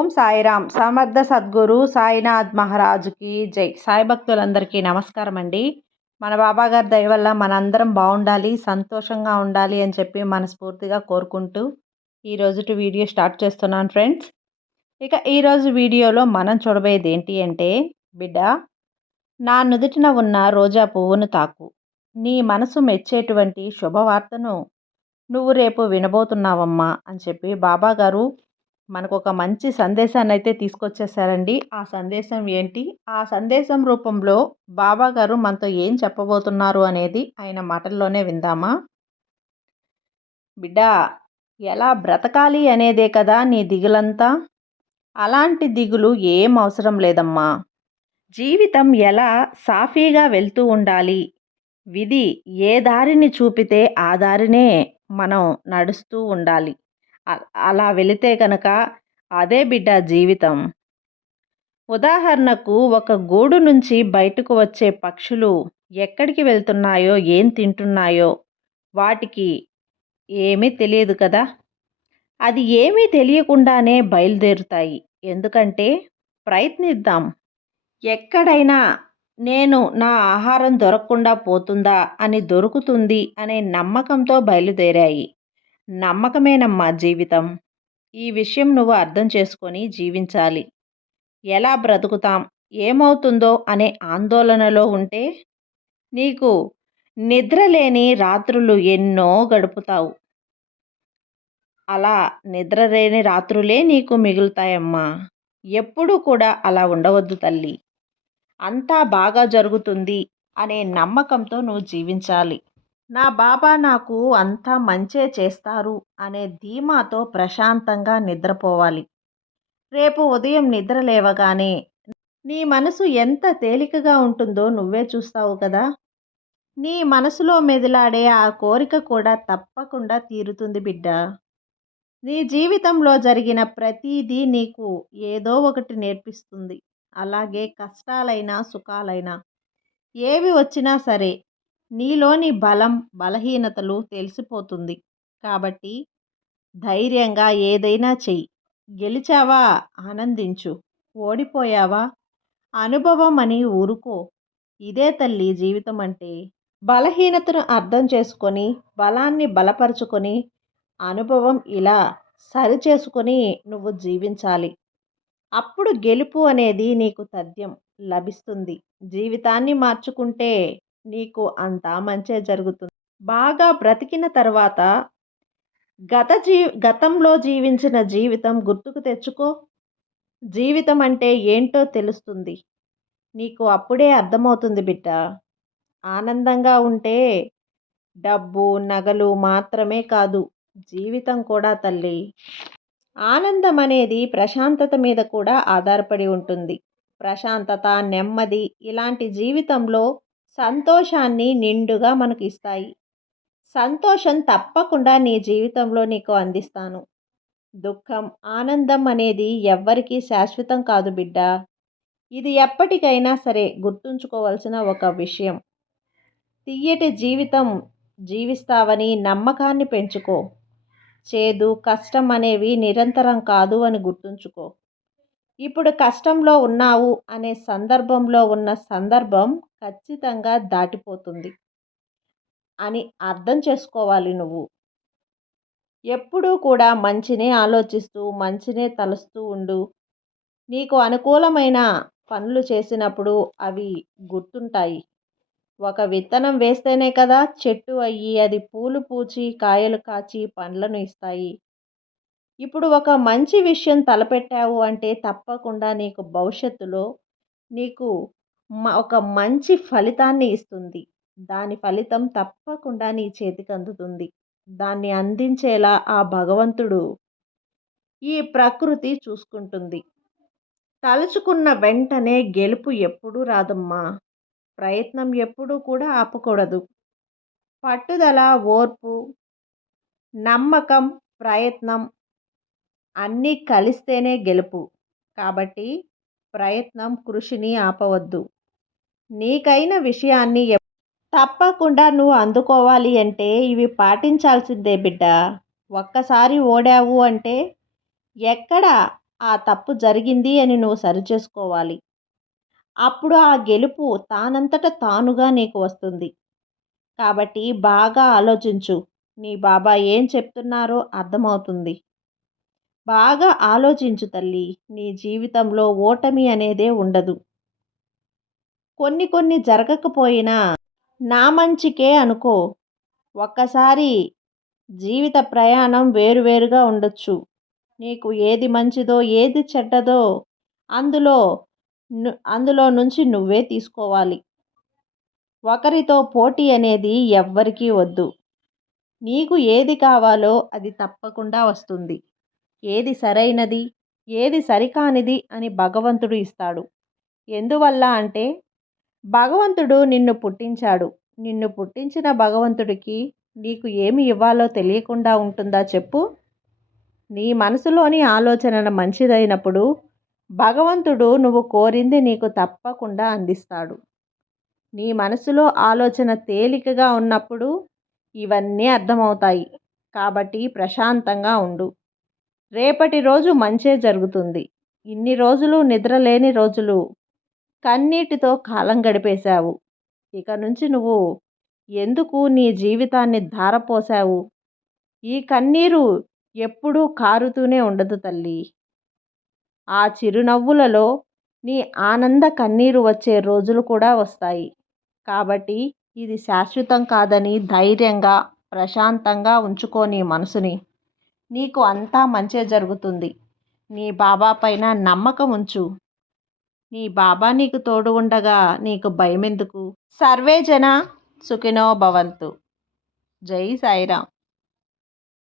ఓం సాయిరామ్. సమర్థ సద్గురు సాయినాథ్ మహారాజుకి జై. సాయి భక్తులందరికీ నమస్కారం అండి మన బాబా గారి దయ వల్ల మనందరం బాగుండాలి సంతోషంగా ఉండాలి అని చెప్పి మనస్ఫూర్తిగా కోరుకుంటూ ఈరోజు వీడియో స్టార్ట్ చేస్తున్నాను ఫ్రెండ్స్. ఇక ఈరోజు వీడియోలో మనం చూడబోయేది ఏంటి అంటే బిడ్డ నా నుదుటిన ఉన్న రోజా పువ్వును తాకు. నీ మనసు మెచ్చేటువంటి శుభవార్తను నువ్వు రేపు వినబోతున్నావమ్మా అని చెప్పి బాబాగారు మనకు ఒక మంచి సందేశాన్ని అయితే తీసుకొచ్చేసారండి. ఆ సందేశం ఏంటి? ఆ సందేశం రూపంలో బాబా గారు మనతో ఏం చెప్పబోతున్నారు అనేది ఆయన మాటల్లోనే విందామా? బిడ్డ ఎలా బ్రతకాలి అనేదే కదా నీ దిగులంతా? అలాంటి దిగులు ఏం అవసరం లేదమ్మా. జీవితం ఎలా సాఫీగా వెళ్తూ ఉండాలి? విధి ఏ దారిని చూపితే ఆ దారినే మనం నడుస్తూ ఉండాలి. అలా వెళితే కనుక అదే బిడ్డ జీవితం. ఉదాహరణకు ఒక గూడు నుంచి బయటకు వచ్చే పక్షులు ఎక్కడికి వెళ్తున్నాయో ఏం తింటున్నాయో వాటికి ఏమీ తెలియదు కదా? అది ఏమీ తెలియకుండానే బయలుదేరుతాయి. ఎందుకంటే ప్రయత్నిద్దాం. ఎక్కడైనా నేను నా ఆహారం దొరకకుండా పోతుందా అని దొరుకుతుంది అనే నమ్మకంతో బయలుదేరాయి. నమ్మకమేనమ్మా జీవితం. ఈ విషయం నువ్వు అర్థం చేసుకొని జీవించాలి. ఎలా బ్రతుకుతాం? ఏమవుతుందో అనే ఆందోళనలో ఉంటే నీకు నిద్రలేని రాత్రులు ఎన్నో గడుపుతావు. అలా నిద్రలేని రాత్రులే నీకు మిగులుతాయమ్మా. ఎప్పుడూ కూడా అలా ఉండవద్దు తల్లి. అంతా బాగా జరుగుతుంది అనే నమ్మకంతో నువ్వు జీవించాలి. నా బాబా నాకు అంతా మంచే చేస్తారు అనే ధీమాతో ప్రశాంతంగా నిద్రపోవాలి. రేపు ఉదయం నిద్ర లేవగానే నీ మనసు ఎంత తేలికగా ఉంటుందో నువ్వే చూస్తావు కదా. నీ మనసులో మెదిలాడే ఆ కోరిక కూడా తప్పకుండా తీరుతుంది బిడ్డ. నీ జీవితంలో జరిగిన ప్రతీదీ నీకు ఏదో ఒకటి నేర్పిస్తుంది. అలాగే కష్టాలైనా సుఖాలైనా ఏవి వచ్చినా సరే నీలోని బలం బలహీనతలు తెలిసిపోతుంది. కాబట్టి ధైర్యంగా ఏదైనా చెయ్యి. గెలిచావా? ఆనందించు. ఓడిపోయావా? అనుభవం అని ఊరుకో. ఇదే తల్లి జీవితం అంటే బలహీనతను అర్థం చేసుకొని బలాన్ని బలపరుచుకొని అనుభవం ఇలా సరిచేసుకొని నువ్వు జీవించాలి. అప్పుడు గెలుపు అనేది నీకు తథ్యం లభిస్తుంది. జీవితాన్ని మార్చుకుంటే నీకు అంతా మంచే జరుగుతుంది. బాగా బ్రతికిన తర్వాత గత జీ గతంలో జీవించిన జీవితం గుర్తుకు తెచ్చుకో. జీవితం అంటే ఏంటో తెలుస్తుంది. నీకు అప్పుడే అర్థమవుతుంది బిడ్డ. ఆనందంగా ఉంటే డబ్బు నగలు మాత్రమే కాదు జీవితం కూడా తల్లి. ఆనందం అనేది ప్రశాంతత మీద కూడా ఆధారపడి ఉంటుంది. ప్రశాంతత నెమ్మది ఇలాంటి జీవితంలో సంతోషాన్ని నిండుగా మనకు ఇస్తాయి సంతోషం తప్పకుండా నీ జీవితంలో నీకు అందిస్తాను. దుఃఖం ఆనందం అనేది ఎవ్వరికీ శాశ్వతం కాదు బిడ్డ. ఇది ఎప్పటికైనా సరే గుర్తుంచుకోవాల్సిన ఒక విషయం. తీయటి జీవితం జీవిస్తావని నమ్మకాన్ని పెంచుకో. చేదు కష్టం అనేవి నిరంతరం కాదు అని గుర్తుంచుకో. ఇప్పుడు కష్టంలో ఉన్నావు అనే సందర్భంలో ఉన్న సందర్భం ఖచ్చితంగా దాటిపోతుంది అని అర్థం చేసుకోవాలి నువ్వు. ఎప్పుడూ కూడా మంచినే ఆలోచిస్తూ మంచినే తలుస్తూ ఉండు. నీకు అనుకూలమైన పనులు చేసినప్పుడు అవి గుర్తుంటాయి. ఒక విత్తనం వేస్తేనే కదా చెట్టు అయ్యి అది పూలు పూచి కాయలు కాచి పండ్లను ఇస్తాయి. ఇప్పుడు ఒక మంచి విషయం తలపెట్టావు అంటే తప్పకుండా నీకు భవిష్యత్తులో నీకు ఒక మంచి ఫలితాన్ని ఇస్తుంది. దాని ఫలితం తప్పకుండా నీ చేతికి అందుతుంది. దాన్ని అందించేలా ఆ భగవంతుడు ఈ ప్రకృతి చూసుకుంటుంది. తలుచుకున్న వెంటనే గెలుపు ఎప్పుడూ రాదమ్మా. ప్రయత్నం ఎప్పుడూ కూడా ఆపకూడదు. పట్టుదల ఓర్పు నమ్మకం ప్రయత్నం అన్నీ కలిస్తేనే గెలుపు. కాబట్టి ప్రయత్నం కృషిని ఆపవద్దు. నీకైన విషయాన్ని తప్పకుండా నువ్వు అందుకోవాలి అంటే ఇవి పాటించాల్సిందే బిడ్డ. ఒక్కసారి ఓడావు అంటే ఎక్కడ ఆ తప్పు జరిగింది అని నువ్వు సరిచేసుకోవాలి. అప్పుడు ఆ గెలుపు తానంతట తానుగా నీకు వస్తుంది. కాబట్టి బాగా ఆలోచించు. నీ బాబా ఏం చెప్తున్నారో అర్థమవుతుంది. బాగా ఆలోచించు తల్లి నీ జీవితంలో ఓటమి అనేదే ఉండదు. కొన్ని కొన్ని జరగకపోయినా నా మంచికే అనుకో. ఒక్కసారి జీవిత ప్రయాణం వేరువేరుగా ఉండొచ్చు. నీకు ఏది మంచిదో ఏది చెడ్డదో అందులో అందులో నుంచి నువ్వే తీసుకోవాలి. ఒకరితో పోటీ అనేది ఎవ్వరికీ వద్దు. నీకు ఏది కావాలో అది తప్పకుండా వస్తుంది. ఏది సరైనది ఏది సరికానిది అని భగవంతుడు ఇస్తాడు. ఎందువల్ల అంటే భగవంతుడు నిన్ను పుట్టించాడు. నిన్ను పుట్టించిన భగవంతుడికి నీకు ఏమి ఇవ్వాలో తెలియకుండా ఉంటుందా చెప్పు? నీ మనసులోని ఆలోచన మంచిదైనప్పుడు భగవంతుడు నువ్వు కోరింది నీకు తప్పకుండా అందిస్తాడు. నీ మనసులో ఆలోచన తేలికగా ఉన్నప్పుడు ఇవన్నీ అర్థమవుతాయి. కాబట్టి ప్రశాంతంగా ఉండు. రేపటి రోజు మంచే జరుగుతుంది. ఇన్ని రోజులు నిద్రలేని రోజులు కన్నీటితో కాలం గడిపేశావు. ఇక నుంచి నువ్వు ఎందుకు నీ జీవితాన్ని ధారపోసావు ఈ కన్నీరు ఎప్పుడూ కారుతూనే ఉండదు తల్లి. ఆ చిరునవ్వులలో నీ ఆనంద కన్నీరు వచ్చే రోజులు కూడా వస్తాయి. కాబట్టి ఇది శాశ్వతం కాదని ధైర్యంగా ప్రశాంతంగా ఉంచుకో నీ మనసుని. నీకు అంతా మంచే జరుగుతుంది. నీ బాబా పైన నమ్మకం ఉంచు. నీ బాబా నీకు తోడు ఉండగా నీకు భయం ఎందుకు సర్వే జన సుఖినో భవంతు. జై సాయిరామ్.